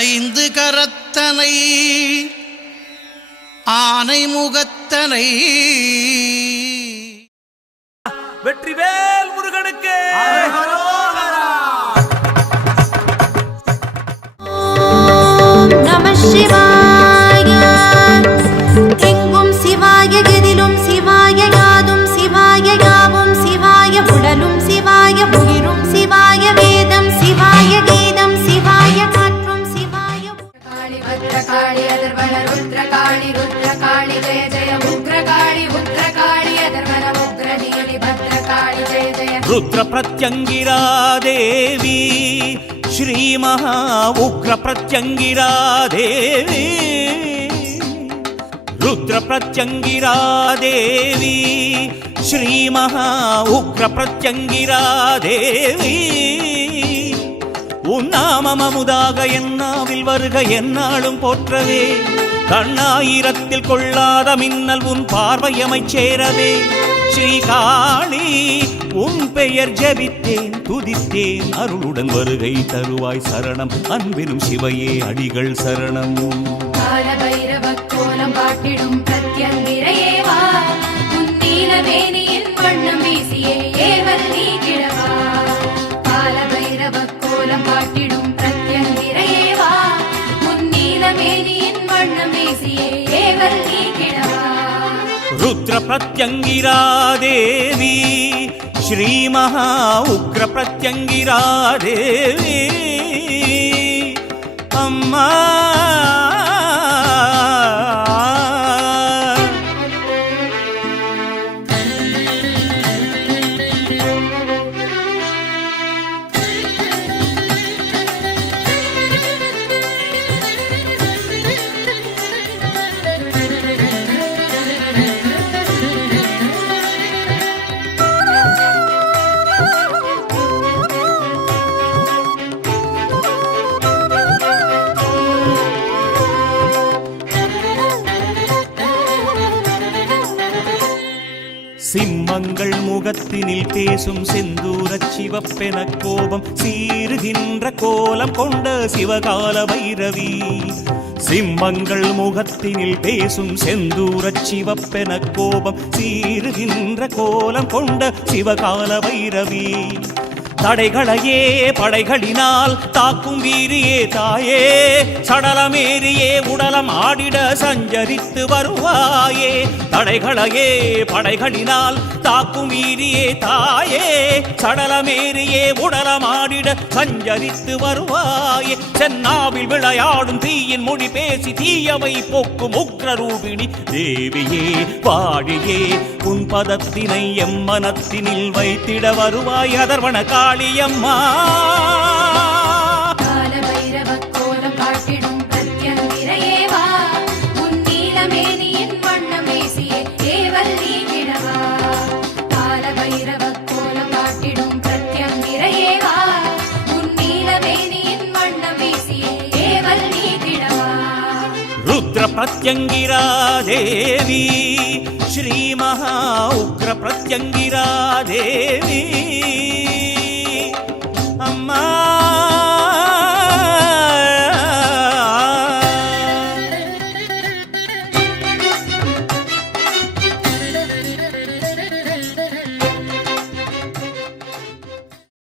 ஐந்து கரத்தனை ஆனை முகத்தனை வெற்றிவேல் முருகனுக்கு நம சிவாய. எங்கும் சிவாய, எதிலும் சிவாய, யாதும் சிவாய, யாவும் சிவாய, உடலும் சிவாய, உயிரும் சிவாய, வேதம் சிவாய, கீதம் சிவாய, காற்றும் சிவாய. காளி பத்ரகாளி அதர்வன ருத்ரகாளி ருத்ரகாளி ஜெய ஜெய உக்ரகாளி உக்ரகாளி அதர்வன உக்ரநீலி பத்ரகாளி ஜெய ஜெய ருத்ர பிரத்யங்கிரா தேவி ஸ்ரீ மகா உக்ர பிரத்யங்கிரா தேவி ருத்ர பிரத்யங்கிரா தேவி ஸ்ரீ மகா உக்ர பிரத்யங்கிரா தேவி உன் நாமம் அமுதாக என்னாவில் வருக என்னாலும் போற்றவே கண்ணாயிரத்தில் கொள்ளாத மின்னல் உன் பார்வையமைச் சேரவே ஸ்ரீகாளி உன் பெயர் ஜபித்தேன் துதித்தேன் அருளுடன் வருகை தருவாய் சரணம் அன்பினும் சிவையே அடிகள் சரணம். கால பைரவ கோலம் பாட்டிடும் பிரத்யங்கிரையே வா உன் நீலவேணியின் வண்ணம் வீசியே ஏவல் நீ கிழவா. கால பைரவ கோலம் பாட்டிடும் பிரத்யங்கிரையே வா உன் நீலவேணியின் வண்ணம் வீசியே ஏவல் நீ கிழவா. ருத்ர பிரத்யங்கிரா தேவி ஸ்ரீ மகா உக்ர பிரத்யங்கிரா தேவி அம்மா சிம்மங்கள் முகத்தினில் பேசும் செந்தூரச் சிவப்பென கோபம் சீறுகின்ற கோலம் கொண்ட சிவகால பைரவி. சிம்மங்கள் முகத்தினில் பேசும் செந்தூரச் சிவப்பென கோபம் சீறுகின்ற கோலம் கொண்ட சிவகால பைரவி. தடைகளையே படைகளினால் தாக்கும் வீரியே தாயே சடலமேறியே உடலம் ஆடிட சஞ்சரித்து வருவாயே. தடைகளையே படைகளினால் தாக்கும் வீரியே தாயே சடலமேறியே உடலம் ஆடிட சஞ்சரித்து வருவாயே. சென்னாவில் விளையாடும் தீயின் மொழி பேசி தீயவை போக்கும் உக்ரரூபிணி தேவியே வாழியே உன் பதத்தினை எம்மனத்தினில் வைத்திட வருவாய் அதர்வன காளியம்மா. கால பைரவ கோலம் பாட்டிடும் பிரத்யங்கிரையே வா உன் நீலமேனியின் வண்ணம் வீசியே ஏவல் நீ கிழவா. கால பைரவ கோலம் பாட்டிடும் பிரத்யங்கிரையே வா உன் நீலமேனியின் வண்ணம் வீசியே ஏவல் நீ கிழவா. ருத்ர பிரத்யங்கிரா தேவி ஸ்ரீ மகா உக்ர பிரத்யங்கிரா தேவி அம்மா